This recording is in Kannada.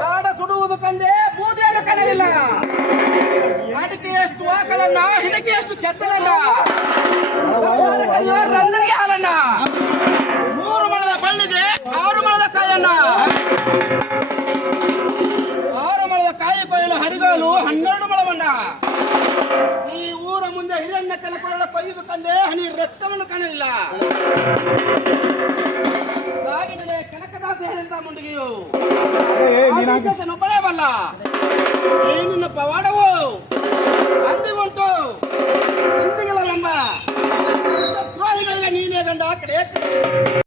ಕಾಡ ಸುಡುವುದು ಕಂಡೆ ಬೂದಿಯನ್ನು ಕಾಣಲಿಲ್ಲ. ಅಡಿಕೆಯಷ್ಟು ಆಕಲನ್ನ ಹಿಡಿಕೆಯಷ್ಟು ಕೆಚ್ಚಲಲ್ಲ. ರಂಜನಿಗೆ ಹಾಲನ್ನ 3 ಮೊಳದ ಬಳ್ಳಿಗೆ 6 ಮೊಳದ ಕಾಯನ್ನ 6 ಮೊಳದ ಕಾಯಿ ಕೊಯ್ಯಲು ಹರಿಗಾಲು 12 ಮೊಳವನ್ನ. ಈ ಊರ ಮುಂದೆ ಹಿರಿಯಣ್ಣ ಕೆಲಪಗಳ ಕೊಯ್ಯುವುದು ಕಂಡೆ ಹನಿ ರಕ್ತವನ್ನು ಕಾಣಲಿಲ್ಲ. ಮುಂಡಿಗೆಯು ನೊಬ್ಬಳೇ ಬಲ್ಲ. ಏನಿನ್ನ ಪವಾಡವು ಅಂದಿಗುಂಟು ಇಂದಿಗೆಲ್ಲ ನಂಬ ದ್ರೋಹಿಗಳಿಗೆ ನೀನೇ ಗಂಡ ಕಡೆ